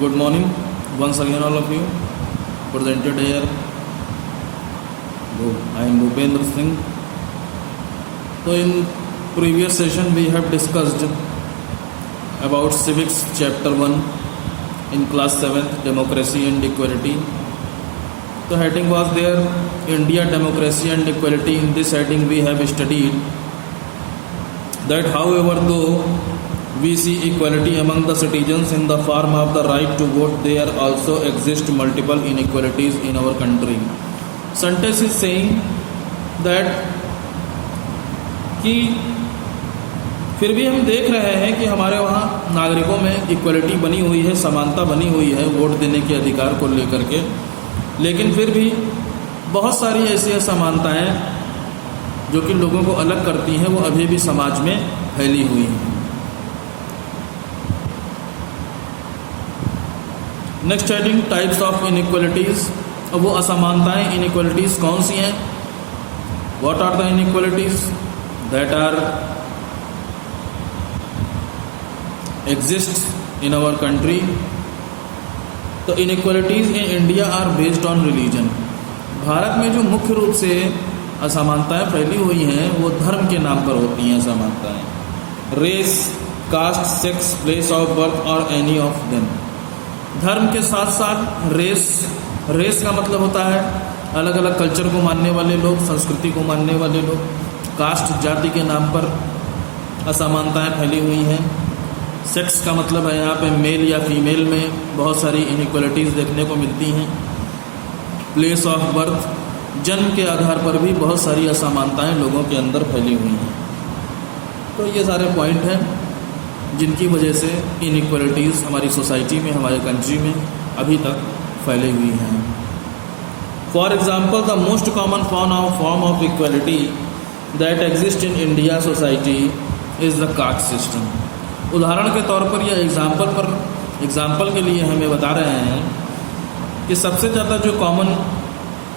Good morning, once again all of you. Presented here, I am Bhupendra Singh. So in previous session we have discussed about civics chapter 1 in class 7th, democracy and equality. The heading was there, India, democracy and equality. In this heading we have studied that however though we see equality among the citizens in the form of the right to vote, there also exist multiple inequalities in our country. Sentence is saying that कि फिर भी हम देख रहे हैं कि हमारे वहाँ नागरिकों में इक्वलिटी बनी हुई है, समानता बनी हुई है वोट देने के अधिकार को लेकर के, लेकिन फिर भी बहुत सारी ऐसी असमानताएं जो कि लोगों को अलग करती हैं वो अभी भी समाज में फैली हुई हैं। Next heading, types of inequalities. अब वो असमानताएं, इनइक्वलिटीज कौन सी हैं? What are the inequalities that are exist in our country? तो inequalities in India are based on religion. Bharat में जो मुख्य रूप से असमानताएं फैली हुई हैं वो धर्म के नाम पर होती हैं असमानताएं। Race, caste, sex, place of birth और एनी ऑफ देम। धर्म के साथ साथ रेस का मतलब होता है अलग अलग कल्चर को मानने वाले लोग, संस्कृति को मानने वाले लोग। कास्ट, जाति के नाम पर असमानताएं फैली हुई हैं। सेक्स का मतलब है यहाँ पे मेल या फीमेल में बहुत सारी इनइक्वलिटीज़ देखने को मिलती हैं। प्लेस ऑफ बर्थ, जन्म के आधार पर भी बहुत सारी असमानताएं लोगों के अंदर फैली हुई हैं। तो ये सारे पॉइंट हैं जिनकी वजह से इनइक्वलिटीज़ हमारी सोसाइटी में, हमारे कंट्री में अभी तक फैली हुई हैं। For example, the most common form of equality that exist in India society is the caste system. उदाहरण के तौर पर या एग्जाम्पल के लिए हमें बता रहे हैं कि सबसे ज़्यादा जो कॉमन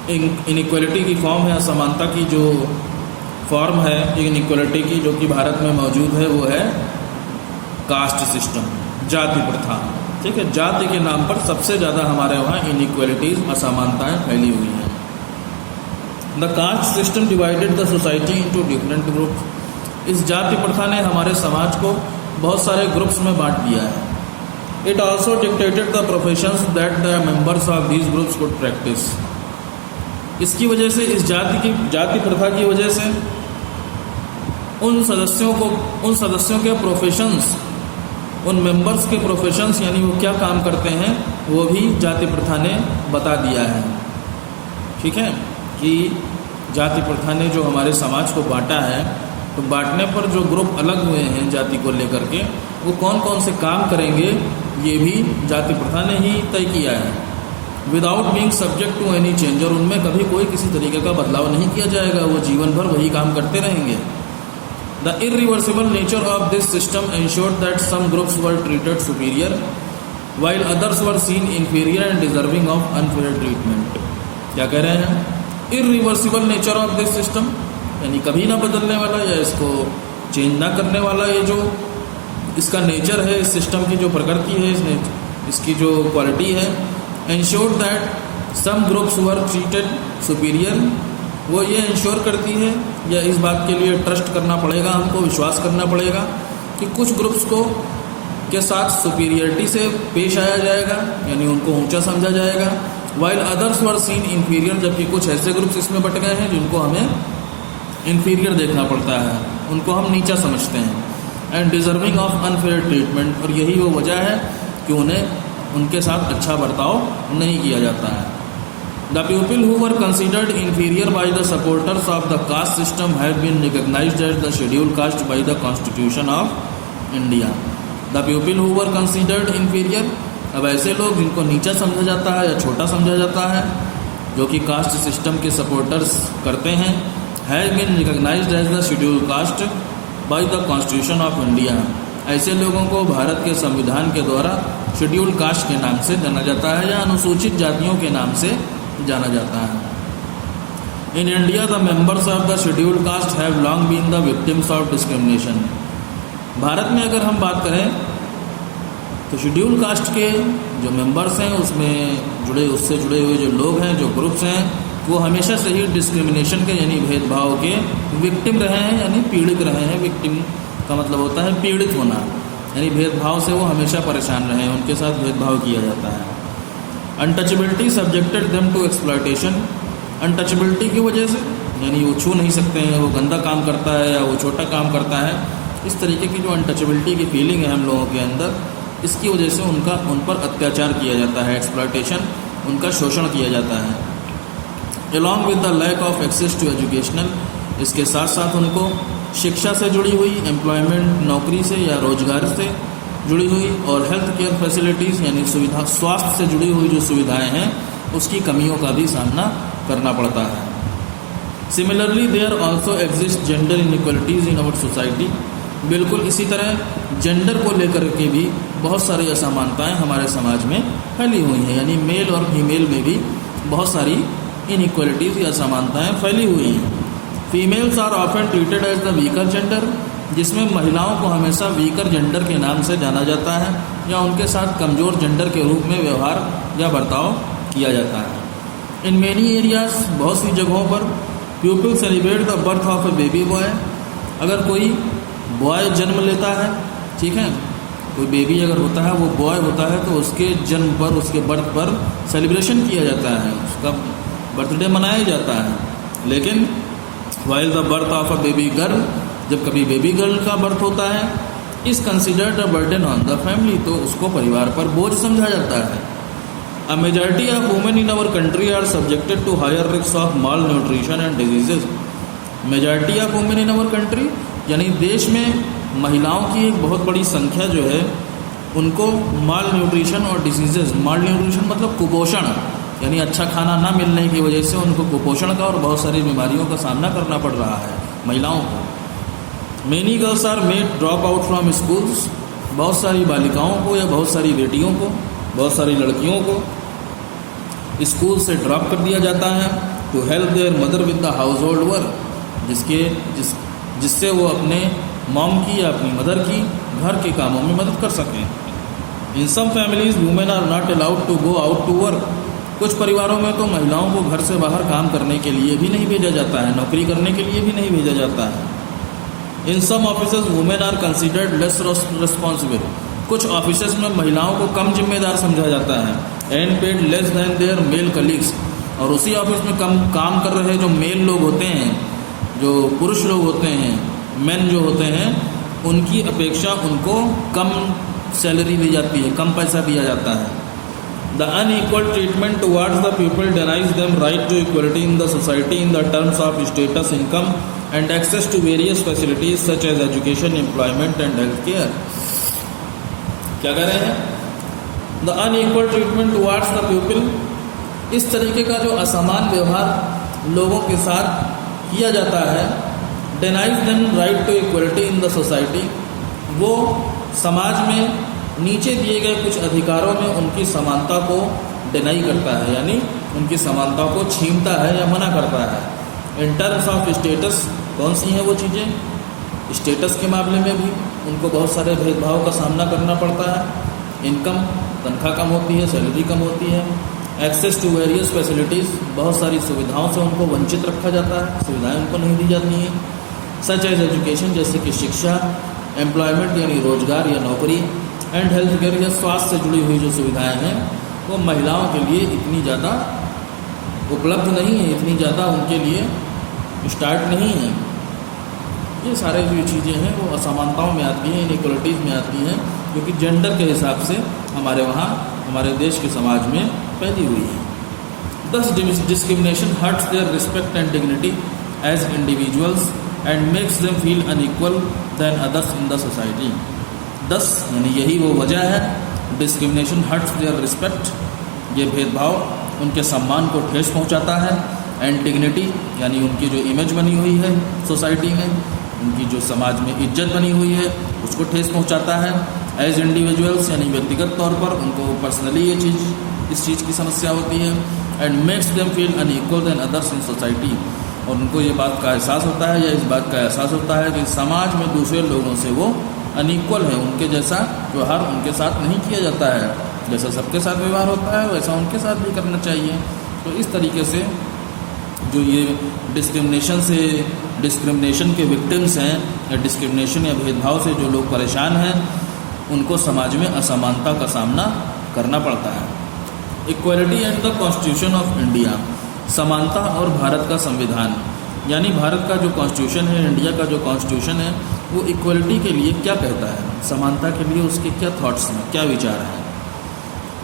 इनइक्वलिटी की फॉर्म है, असमानता की जो फॉर्म है इनइक्वलिटी की जो कि भारत में मौजूद है वो है कास्ट सिस्टम, जाति प्रथा। ठीक है, जाति के नाम पर सबसे ज़्यादा हमारे वहाँ इनइक्वलिटीज़, असमानताएं फैली हुई हैं। The caste system divided the society into different groups. इस जाति प्रथा ने हमारे समाज को बहुत सारे ग्रुप्स में बांट दिया है। It also dictated the professions that the members of these groups could practice. इसकी वजह से, इस जाति प्रथा की वजह से उन सदस्यों के प्रोफेशंस, उन मेंबर्स के प्रोफेशंस यानी वो क्या काम करते हैं वो भी जाति प्रथा ने बता दिया है। ठीक है, कि जाति प्रथा ने जो हमारे समाज को बांटा है, तो बांटने पर जो ग्रुप अलग हुए हैं जाति को लेकर के, वो कौन कौन से काम करेंगे ये भी जाति प्रथा ने ही तय किया है। Without being subject to any change, और उनमें कभी कोई किसी तरीके का बदलाव नहीं किया जाएगा, वो जीवन भर वही काम करते रहेंगे। The irreversible nature of this system ensured that some groups were treated superior, while others were seen inferior and deserving of unfair treatment. क्या कह रहे हैं? Irreversible nature of this system, यानी कभी ना बदलने वाला या इसको चेंज ना करने वाला, ये जो इसका नेचर है, इस सिस्टम की जो प्रकृति है, इसकी जो क्वालिटी है, ensured that some groups were treated superior, वो ये इंश्योर करती है या इस बात के लिए ट्रस्ट करना पड़ेगा, हमको विश्वास करना पड़ेगा कि कुछ ग्रुप्स को के साथ सुपीरियरिटी से पेश आया जाएगा, यानी उनको ऊंचा समझा जाएगा। While others were seen inferior, जबकि कुछ ऐसे ग्रुप्स इसमें बट गए हैं जिनको हमें इन्फीरियर देखना पड़ता है, उनको हम नीचा समझते हैं। And deserving of unfair treatment, और यही वो वजह है कि उन्हें उनके साथ अच्छा बर्ताव नहीं किया जाता है। The people who were considered inferior by the supporters of the caste system have been recognized as the scheduled caste by the Constitution of India. The people who were considered inferior, अब ऐसे लोग जिनको नीचा समझा जाता है या छोटा समझा जाता है, जो कि कास्ट सिस्टम के सपोर्टर्स करते हैं, have been recognized as the scheduled caste by the Constitution of India. ऐसे लोगों को भारत के संविधान के द्वारा शेड्यूल्ड कास्ट के नाम से जाना जाता है या अनुसूचित जातियों के नाम से जाना जाता है। In India the members of the scheduled caste have long been the victims of discrimination. Bharat में अगर हम बात करें तो शेड्यूल कास्ट के जो मेंबर्स हैं उससे जुड़े हुए जो लोग हैं, जो ग्रुप्स हैं, वो हमेशा से ही डिस्क्रिमिनेशन के यानी भेदभाव के विक्टिम रहे हैं, यानी पीड़ित रहे हैं। विक्टिम का मतलब होता है पीड़ित होना, यानी भेदभाव से वो हमेशा परेशान रहे हैं, उनके साथ भेदभाव किया जाता है। Untouchability subjected them to exploitation, untouchability की वजह से, यानी वो छू नहीं सकते हैं, वो गंदा काम करता है या वो छोटा काम करता है, इस तरीके की जो अनटचेबिलिटी की फीलिंग है हम लोगों के अंदर, इसकी वजह से उन पर अत्याचार किया जाता है, एक्सप्लॉयटेशन, उनका शोषण किया जाता है। Along with the lack of access to educational, इसके साथ साथ उनको शिक्षा से जुड़ी हुई, एम्प्लॉयमेंट, नौकरी से या रोजगार से जुड़ी हुई, और हेल्थ केयर फैसिलिटीज़ यानी सुविधा, स्वास्थ्य से जुड़ी हुई जो सुविधाएं हैं उसकी कमियों का भी सामना करना पड़ता है। Similarly there also exist gender inequalities in our society, बिल्कुल इसी तरह जेंडर को लेकर के भी बहुत सारी असमानताएं हमारे समाज में फैली हुई हैं, यानी मेल और फीमेल में भी बहुत सारी इनइक्वलिटीज़ या असमानताएं फैली हुई हैं। Females are often treated as the weaker gender, जिसमें महिलाओं को हमेशा वीकर जेंडर के नाम से जाना जाता है या उनके साथ कमज़ोर जेंडर के रूप में व्यवहार या बर्ताव किया जाता है। इन मेनी एरियाज, बहुत सी जगहों पर, people celebrate the birth of A baby boy, अगर कोई बॉय जन्म लेता है, ठीक है, कोई बेबी अगर होता है, वो बॉय होता है, तो उसके जन्म पर, उसके बर्थ पर सेलिब्रेशन किया जाता है, उसका बर्थडे मनाया जाता है। लेकिन while the birth of a baby girl, जब कभी बेबी गर्ल का बर्थ होता है, is considered a burden on the family, तो उसको परिवार पर बोझ समझा जाता है। A majority of women in our country are subjected to higher risk of malnutrition and diseases, majority of women in our country, यानी देश में महिलाओं की एक बहुत बड़ी संख्या जो है, उनको माल न्यूट्रिशन और डिजीजेज, माल न्यूट्रिशन मतलब कुपोषण, यानी अच्छा खाना ना मिलने की वजह से उनको कुपोषण का और बहुत सारी बीमारियों का सामना करना पड़ रहा है महिलाओं को। Many girls are made drop out from schools, बहुत सारी बालिकाओं को या बहुत सारी बेटियों को, बहुत सारी लड़कियों को स्कूल से ड्रॉप कर दिया जाता है to help their mother with the household work, जिससे वो अपने मॉम की या अपनी मदर की घर के कामों में मदद कर सकें। In some families women are not allowed to go out to work, कुछ परिवारों में तो महिलाओं को घर से बाहर काम करने के लिए भी नहीं भेजा जाता है, नौकरी करने के लिए भी नहीं भेजा जाता है। In some offices women are considered less responsible, कुछ ऑफिसेज में महिलाओं को कम जिम्मेदार समझा जाता है, and paid less than their male colleagues, और उसी ऑफिस में कम काम कर रहे जो मेल लोग होते हैं, जो पुरुष लोग होते हैं, मेन जो होते हैं, उनकी अपेक्षा उनको कम सैलरी दी जाती है, कम पैसा दिया जाता है। The unequal treatment towards the people denies them right to equality in the society in the terms of status, income and access to various facilities such as education, employment and health care. क्या कह रहे हैं? The unequal treatment towards the people, इस तरीके का जो असमान व्यवहार लोगों के साथ किया जाता है, denies them right to equality in the society, वो समाज में नीचे दिए गए कुछ अधिकारों में उनकी समानता को डिनाई करता है, यानी उनकी समानता को छीनता है या मना करता है। इन टर्म्स ऑफ स्टेटस, कौन सी हैं वो चीज़ें? स्टेटस के मामले में भी उनको बहुत सारे भेदभाव का सामना करना पड़ता है। इनकम, तनख्वाह कम होती है, सैलरी कम होती है। एक्सेस टू वेरियस फैसिलिटीज़, बहुत सारी सुविधाओं से उनको वंचित रखा जाता है, सुविधाएँ उनको नहीं दी जाती हैं। सच एज एजुकेशन, जैसे कि शिक्षा, एम्प्लॉयमेंट यानी रोजगार या नौकरी, एंड हेल्थ केयर या स्वास्थ्य से जुड़ी हुई जो सुविधाएं हैं वो महिलाओं के लिए इतनी ज़्यादा उपलब्ध नहीं है, इतनी ज़्यादा उनके लिए स्टार्ट नहीं है। ये सारे जो चीज़ें हैं वो असमानताओं में आती हैं, इनइक्वलिटीज़ में आती हैं, क्योंकि जेंडर के हिसाब से हमारे वहाँ हमारे देश के समाज में फैली हुई है। This discrimination hurts their respect and dignity as individuals and makes them feel unequal than others in the society. 10 यानी यही वो वजह है, डिस्क्रिमिनेशन हर्ट्स देयर रिस्पेक्ट, ये भेदभाव उनके सम्मान को ठेस पहुंचाता है, एंड डिग्निटी यानी उनकी जो इमेज बनी हुई है सोसाइटी में, उनकी जो समाज में इज्जत बनी हुई है उसको ठेस पहुंचाता है। एज इंडिविजुअल्स यानी व्यक्तिगत तौर पर उनको पर्सनली इस चीज़ की समस्या होती है। And makes them feel unequal than others in society, और उनको ये बात का एहसास होता है या इस बात का एहसास होता है कि समाज में दूसरे लोगों से वो अनइक्वल है, उनके जैसा व्यवहार उनके साथ नहीं किया जाता है। जैसा सबके साथ व्यवहार होता है वैसा उनके साथ भी करना चाहिए। तो इस तरीके से जो ये डिस्क्रिमिनेशन के विक्टिम्स हैं या डिस्क्रिमिनेशन या भेदभाव से जो लोग परेशान हैं उनको समाज में असमानता का सामना करना पड़ता है। Equality and the constitution of India, समानता और भारत का संविधान, यानी भारत का जो कॉन्स्टिट्यूशन है, इंडिया का जो कॉन्स्टिट्यूशन है, वो इक्वलिटी के लिए क्या कहता है, समानता के लिए उसके क्या थॉट्स हैं, क्या विचार हैं।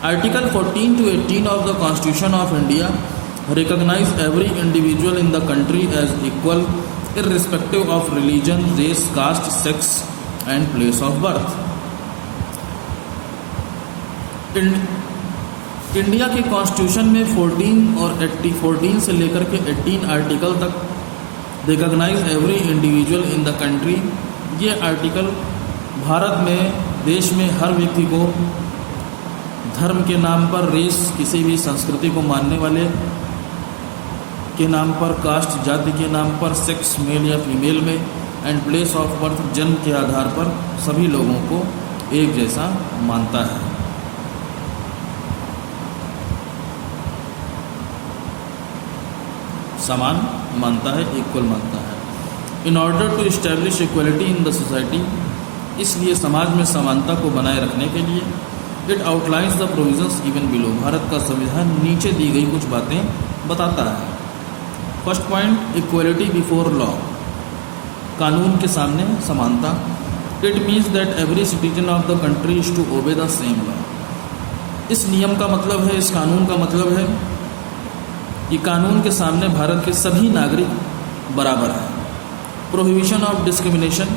Article 14 to 18 of the constitution of India recognize every individual in the country as equal irrespective of religion, race, caste, sex and place of birth. India के कॉन्स्टिट्यूशन में 14 से लेकर के 18 आर्टिकल तक recognize every individual in the country, ये article Bharat में, देश में हर व्यक्ति को धर्म के नाम पर, रेस किसी भी संस्कृति को मानने वाले के नाम पर, कास्ट जाति के नाम पर, सेक्स मेल या फीमेल में, एंड प्लेस ऑफ बर्थ जन्म के आधार पर सभी लोगों को एक जैसा मानता है। समान मानता है, इक्वल मानता है। In order to establish equality in the society, इसलिए समाज में समानता को बनाए रखने के लिए it outlines the provisions given below, Bharat का संविधान नीचे दी गई कुछ बातें बताता है। First point, equality before law, कानून के सामने समानता। It means that every citizen of the country is to obey the same law. इस नियम का मतलब है, इस कानून का मतलब है कि कानून के सामने भारत के सभी नागरिक बराबर हैं। प्रोहिबिशन ऑफ डिस्क्रिमिनेशन,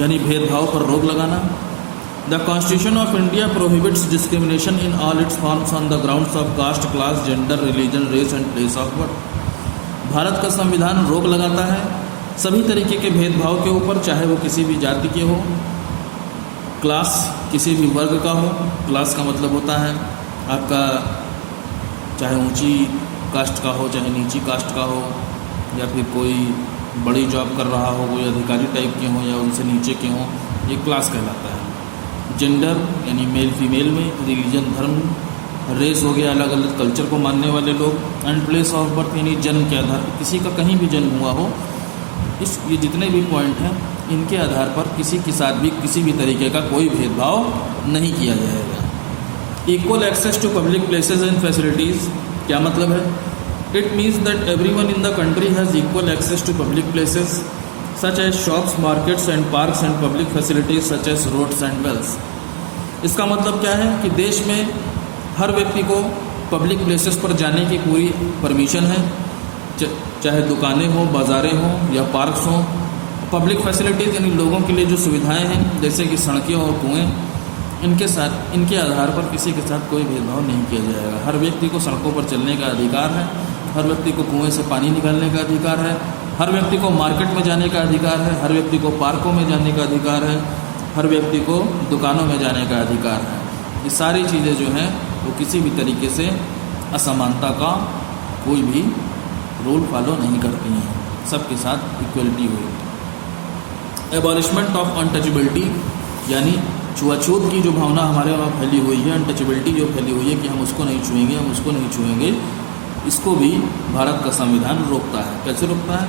यानी भेदभाव पर रोक लगाना। The constitution of India prohibits discrimination in all its forms on the grounds of caste, class, gender, religion, race and place of birth. Bharat का संविधान रोक लगाता है सभी तरीके के भेदभाव के ऊपर, चाहे वो किसी भी जाति के हो, क्लास किसी भी वर्ग का हो। क्लास का मतलब होता है आपका चाहे ऊंची कास्ट का हो, चाहे नीची कास्ट का हो, या फिर कोई बड़ी जॉब कर रहा हो, कोई अधिकारी टाइप के हों या उनसे नीचे के हों, ये क्लास कहलाता है। जेंडर यानी मेल फीमेल में, रिलीजन धर्म, रेस हो गया अलग अलग कल्चर को मानने वाले लोग, एंड प्लेस ऑफ बर्थ यानी जन्म के आधार पर, किसी का कहीं भी जन्म हुआ हो, ये जितने भी पॉइंट हैं इनके आधार पर किसी के साथ भी किसी भी तरीके का कोई भेदभाव नहीं किया जाएगा। Equal access to public places and facilities, क्या मतलब है? It means that everyone in the country has equal access to public places such as shops, markets and parks and public facilities such as roads and wells. इसका मतलब क्या है कि देश में हर व्यक्ति को पब्लिक प्लेसेस पर जाने की पूरी परमिशन है, चाहे दुकानें हों, बाज़ारें हों या पार्क्स हों। पब्लिक फैसिलिटीज़ यानी लोगों के लिए जो सुविधाएं हैं, जैसे कि सड़कें और कुएँ, इनके आधार पर किसी के साथ कोई भेदभाव नहीं किया जाएगा। हर व्यक्ति को सड़कों पर चलने का अधिकार है, हर व्यक्ति को कुएँ से पानी निकालने का अधिकार है, हर व्यक्ति को मार्केट में जाने का अधिकार है, हर व्यक्ति को पार्कों में जाने का अधिकार है, हर व्यक्ति को दुकानों में जाने का अधिकार है। ये सारी चीज़ें जो हैं वो किसी भी तरीके से असमानता का कोई भी रूल फॉलो नहीं करती हैं, सबके साथ इक्वलिटी हुई। एबॉलिशमेंट ऑफ अनटचेबिलिटी यानी छुआछूत की जो भावना हमारे वहाँ फैली हुई है, अनटचेबिलिटी जो फैली हुई है कि हम उसको नहीं छुएंगे, हम उसको नहीं छुएंगे, इसको भी भारत का संविधान रोकता है। कैसे रोकता है?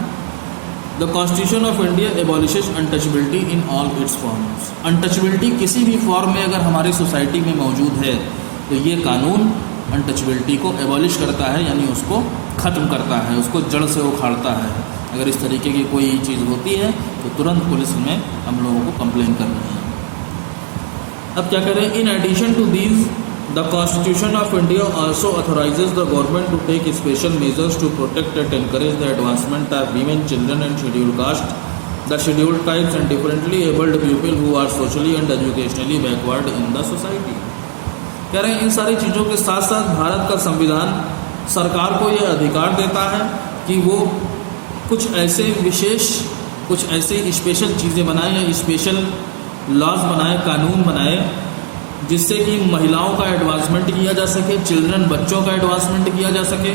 The constitution of India abolishes untouchability in all its forms. Untouchability किसी भी फॉर्म में अगर हमारी सोसाइटी में मौजूद है तो ये कानून अनटचेबिलिटी को एबॉलिश करता है, यानी उसको ख़त्म करता है, उसको जड़ से उखाड़ता है। अगर इस तरीके की कोई चीज़ होती है तो तुरंत पुलिस में हम लोगों को कंप्लेन करनी है। अब क्या करें? In addition to these the constitution of India also authorises the government to take special measures to protect and encourage the advancement of women, children and scheduled caste, the scheduled tribes and differently abled people who are socially and educationally backward in the society. कह रहे हैं इन सारी चीज़ों के साथ साथ भारत का संविधान सरकार को यह अधिकार देता है कि वो कुछ ऐसे विशेष, कुछ ऐसे स्पेशल चीज़ें बनाए या स्पेशल लॉज बनाए, कानून बनाए, जिससे कि महिलाओं का एडवांसमेंट किया जा सके, चिल्ड्रन बच्चों का एडवांसमेंट किया जा सके,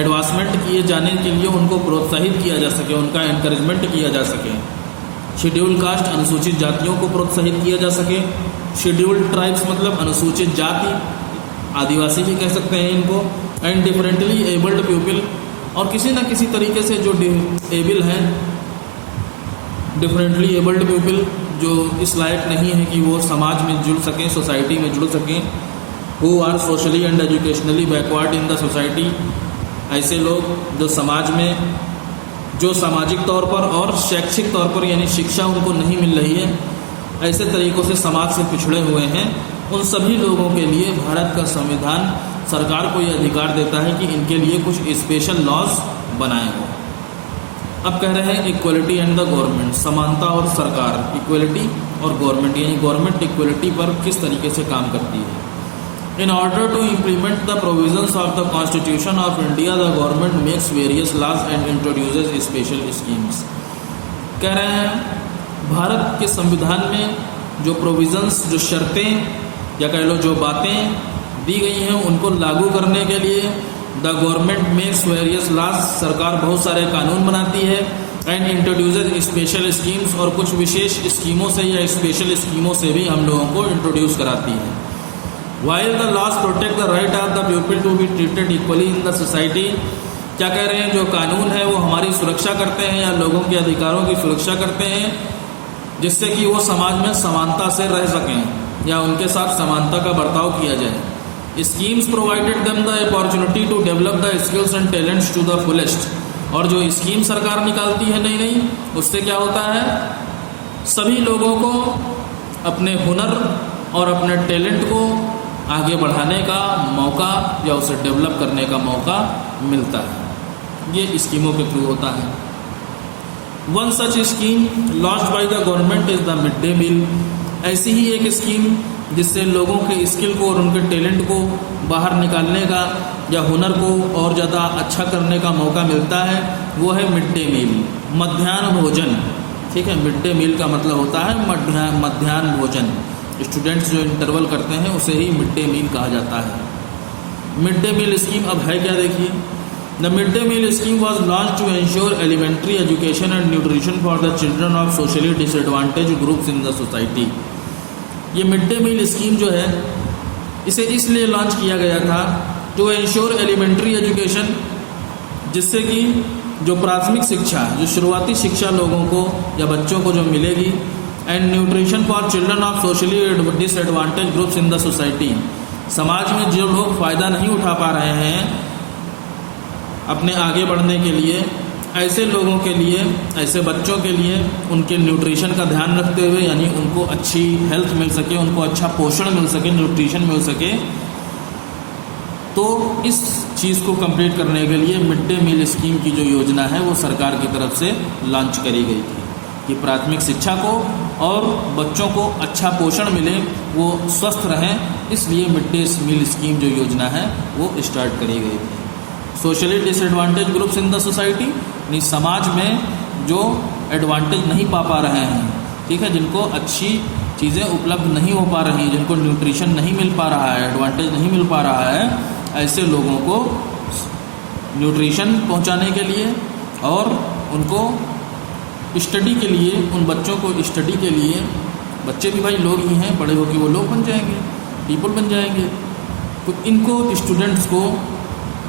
एडवांसमेंट किए जाने के लिए उनको प्रोत्साहित किया जा सके, उनका एनकरेजमेंट किया जा सके, शेड्यूल कास्ट अनुसूचित जातियों को प्रोत्साहित किया जा सके। शेड्यूल्ड ट्राइब्स मतलब अनुसूचित जाति, आदिवासी भी कह सकते हैं इनको। एंड डिफरेंटली एबल्ड पीपल, और किसी न किसी तरीके से जो एबल हैं, डिफरेंटली एबल्ड पीपल जो इस लायक नहीं है कि वो समाज में जुड़ सकें, सोसाइटी में जुड़ सकें। Who are socially and educationally backward in the society, ऐसे लोग जो समाज में, जो सामाजिक तौर पर और शैक्षिक तौर पर यानी शिक्षा उनको नहीं मिल रही है, ऐसे तरीक़ों से समाज से पिछड़े हुए हैं, उन सभी लोगों के लिए भारत का संविधान सरकार को यह अधिकार देता है कि इनके लिए कुछ स्पेशल लॉज बनाए हो। अब कह रहे हैं इक्वलिटी एंड द गवर्नमेंट, समानता और सरकार, इक्वलिटी और गवर्नमेंट, यानी गवर्नमेंट इक्वलिटी पर किस तरीके से काम करती है। In order to implement the provisions of the constitution of India, the government makes various laws and introduces special schemes. कह रहे हैं भारत के संविधान में जो प्रोविजंस, जो शर्तें या कह लो जो बातें दी गई हैं, उनको लागू करने के लिए the government makes various laws, सरकार बहुत सारे कानून बनाती है। एंड इंट्रोड्यूसेस स्पेशल स्कीम्स, और कुछ विशेष स्कीमों से या स्पेशल स्कीमों से भी हम लोगों को इंट्रोड्यूस कराती है। While the laws protect the right of the people to be treated equally in the society, क्या कह रहे हैं, जो कानून है वो हमारी सुरक्षा करते हैं या लोगों के अधिकारों की सुरक्षा करते हैं, जिससे कि वो समाज में समानता से रह सकें या उनके साथ समानता का बर्ताव किया जाए। Schemes provided them the opportunity to develop the skills and talents to the fullest, और जो स्कीम सरकार निकालती है नई नई, उससे क्या होता है, सभी लोगों को अपने हुनर और अपने टैलेंट को आगे बढ़ाने का मौका या उसे डेवलप करने का मौका मिलता है। ये स्कीमों के थ्रू होता है। One such scheme launched by the government is the mid day meal, ऐसी ही एक स्कीम जिससे लोगों के स्किल को और उनके टैलेंट को बाहर निकालने का या हुनर को और ज़्यादा अच्छा करने का मौका मिलता है, वो है मिड डे मील, मध्याह्न भोजन। ठीक है, मिड डे मील का मतलब होता है मध्याह्न भोजन। स्टूडेंट्स जो इंटरवल करते हैं उसे ही मिड डे मील कहा जाता है। मिड डे मील स्कीम अब है क्या, देखिए। The mid day meal scheme was launch to ensure elementary education and nutrition for the children of socially disadvantage groups in the society. ये मिड डे मील स्कीम जो है, इसे इसलिए launch किया गया था टू एंश्योर एलिमेंट्री एजुकेशन, जिससे कि जो प्राथमिक शिक्षा, जो शुरुआती शिक्षा लोगों को या बच्चों को जो मिलेगी, and nutrition for children of socially disadvantage groups in the society, समाज में जो लोग फ़ायदा नहीं उठा पा रहे हैं अपने आगे बढ़ने के लिए, ऐसे लोगों के लिए, ऐसे बच्चों के लिए उनके न्यूट्रिशन का ध्यान रखते हुए, यानी उनको अच्छी हेल्थ मिल सके, उनको अच्छा पोषण मिल सके, न्यूट्रिशन मिल सके, तो इस चीज़ को कंप्लीट करने के लिए मिड डे मील स्कीम की जो योजना है वो सरकार की तरफ से लॉन्च करी गई थी कि प्राथमिक शिक्षा को और बच्चों को अच्छा पोषण मिले, वो स्वस्थ रहें, इसलिए मिड डे मील स्कीम जो योजना है वो स्टार्ट करी गई थी। Socially disadvantage groups in the society, यानी समाज में जो एडवांटेज नहीं पा रहे हैं, ठीक है, जिनको अच्छी चीज़ें उपलब्ध नहीं हो पा रही, जिनको न्यूट्रिशन नहीं मिल पा रहा है, एडवांटेज नहीं मिल पा रहा है, ऐसे लोगों को न्यूट्रिशन पहुंचाने के लिए और उनको स्टडी के लिए, उन बच्चों को स्टडी के लिए, बच्चे भी भाई लोग ही हैं, बड़े होकर वो लोग बन जाएंगे, पीपल बन जाएंगे, तो इनको स्टूडेंट्स को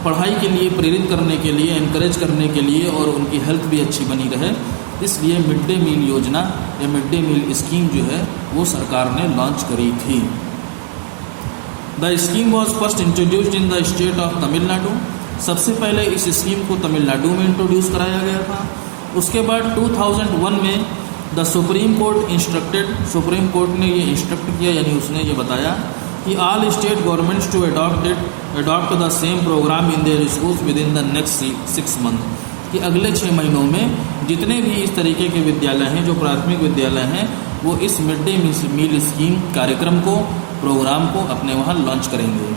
पढ़ाई के लिए प्रेरित करने के लिए, एनकरेज करने के लिए और उनकी हेल्थ भी अच्छी बनी रहे, इसलिए मिड डे मील योजना या मिड डे मील स्कीम जो है वो सरकार ने लॉन्च करी थी। The scheme was first introduced in the state of Tamil Nadu, सबसे पहले इस स्कीम को तमिलनाडु में इंट्रोड्यूस कराया गया था। उसके बाद 2001 में the supreme court instructed, supreme court ने ये इंस्ट्रक्ट किया, यानी उसने ये बताया कि all state governments to adopt the same program in their schools within the next 6 month, कि अगले 6 महीनों में जितने भी इस तरीके के विद्यालय हैं, जो प्राथमिक विद्यालय हैं, वो इस मिड डे मील स्कीम कार्यक्रम को, प्रोग्राम को अपने वहाँ लॉन्च करेंगे।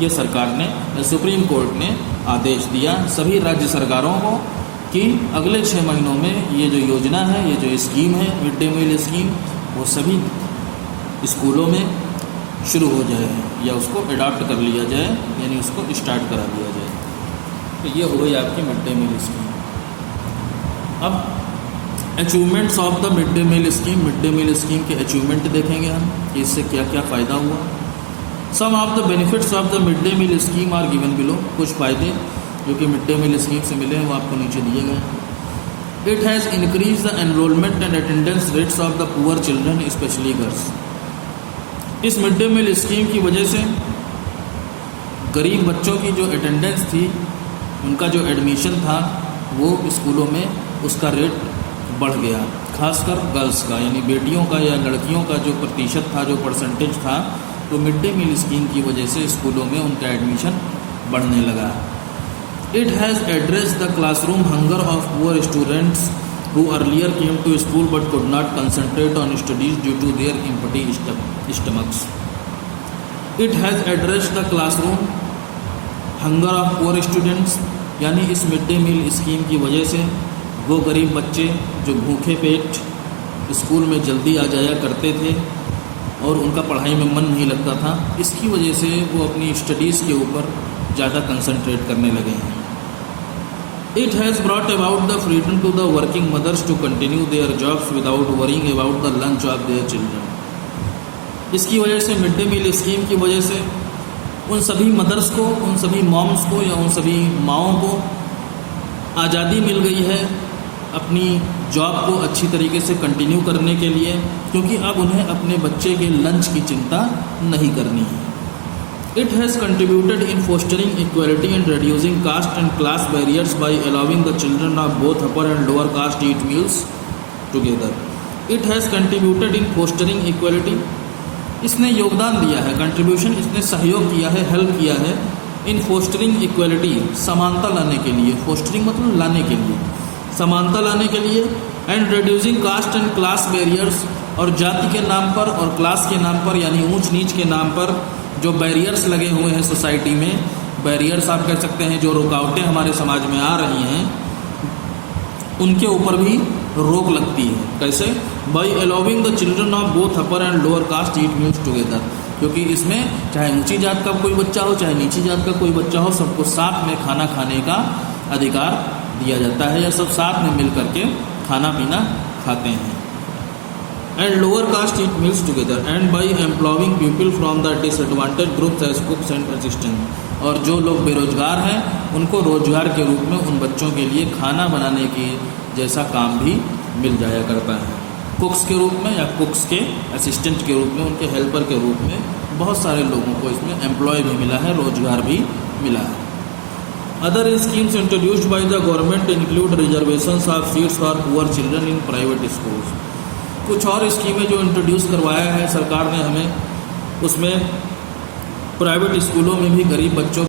ये सरकार ने, सुप्रीम कोर्ट ने आदेश दिया सभी राज्य सरकारों को कि अगले 6 महीनों में ये जो योजना है, ये जो स्कीम है मिड डे मील स्कीम, वो सभी स्कूलों में शुरू हो जाए या उसको अडॉप्ट कर लिया जाए, यानी उसको स्टार्ट करा दिया जाए। तो ये हो गई आपकी मिड डे मील स्कीम। अब achievements of the mid day meal scheme, mid day meal scheme के अचीवमेंट देखेंगे हम कि इससे क्या क्या फ़ायदा हुआ। Some of the benefits of the mid day meal scheme are given below, कुछ फ़ायदे जो कि मिड डे मील स्कीम से मिले हैं वो आपको नीचे दिए गए हैं। It has increase the enrolment and attendance rates of the poor children specially girls. इस मिड डे मील स्कीम की वजह से गरीब बच्चों की जो अटेंडेंस थी, उनका जो एडमिशन था वो स्कूलों में उसका रेट बढ़ गया, खासकर गर्ल्स का, यानी बेटियों का या लड़कियों का जो प्रतिशत था, जो परसेंटेज था, तो मिड डे मील स्कीम की वजह से स्कूलों में उनका एडमिशन बढ़ने लगा। It has address the classroom hunger of poor students who earlier came to school but could not concentrate on studies due to their empty stomachs. It has addressed the classroom hunger of poor students, यानी इस mid day meal scheme की वजह से वो गरीब बच्चे जो भूखे पेट स्कूल में जल्दी आ जाया करते थे और उनका पढ़ाई में मन नहीं लगता था, इसकी वजह से वो अपनी स्टडीज़ के ऊपर ज़्यादा कंसंट्रेट करने लगे हैं। It has brought about the freedom to the working mothers to continue their jobs without worrying about the lunch of their children. इसकी वजह से मिड डे मील स्कीम की वजह से उन सभी मदर्स को, उन सभी मॉम्स को या उन सभी माओं को आज़ादी मिल गई है अपनी जॉब को अच्छी तरीके से कंटिन्यू करने के लिए, क्योंकि अब उन्हें अपने बच्चे के लंच की चिंता नहीं करनी है। It has contributed in fostering equality and reducing caste and class barriers by allowing the children of both upper and lower caste eat meals together. It has contributed in fostering equality. इसने योगदान दिया है, contribution, इसने सहयोग किया है, help किया है इन फोस्टरिंग इक्वलिटी, समानता लाने के लिए, फोस्टरिंग मतलब लाने के लिए, समानता लाने के लिए, and reducing caste and class barriers, और जाति के नाम पर और क्लास के नाम पर यानी ऊंच नीच के नाम पर जो बैरियर्स लगे हुए हैं सोसाइटी में, बैरियर्स आप कह सकते हैं, जो रुकावटें हमारे समाज में आ रही हैं, उनके ऊपर भी रोक लगती है। कैसे? By allowing the children of both upper and lower caste eat meals together, क्योंकि इसमें चाहे ऊंची जात का कोई बच्चा हो चाहे नीची जात का कोई बच्चा हो, सबको साथ में खाना खाने का अधिकार दिया जाता है, या सब साथ में मिल करके खाना पीना खाते हैं। And lower caste eat meals together and by employing people from the disadvantage groups as cooks and assistant, और जो लोग बेरोजगार हैं उनको रोजगार के रूप में उन बच्चों के लिए खाना बनाने की जैसा काम भी मिल जाया करता है, कुक्स के रूप में या कुक्स के असिस्टेंट के रूप में, उनके हेल्पर के रूप में बहुत सारे लोगों को इसमें एम्प्लॉय भी मिला है, रोजगार भी मिला है। Other schemes introduced by the government include reservations of seats for poor children in private schools. कुछ और स्कीमें जो इंट्रोड्यूस करवाया है सरकार ने हमें, उसमें प्राइवेट स्कूलों में भी गरीब बच्चों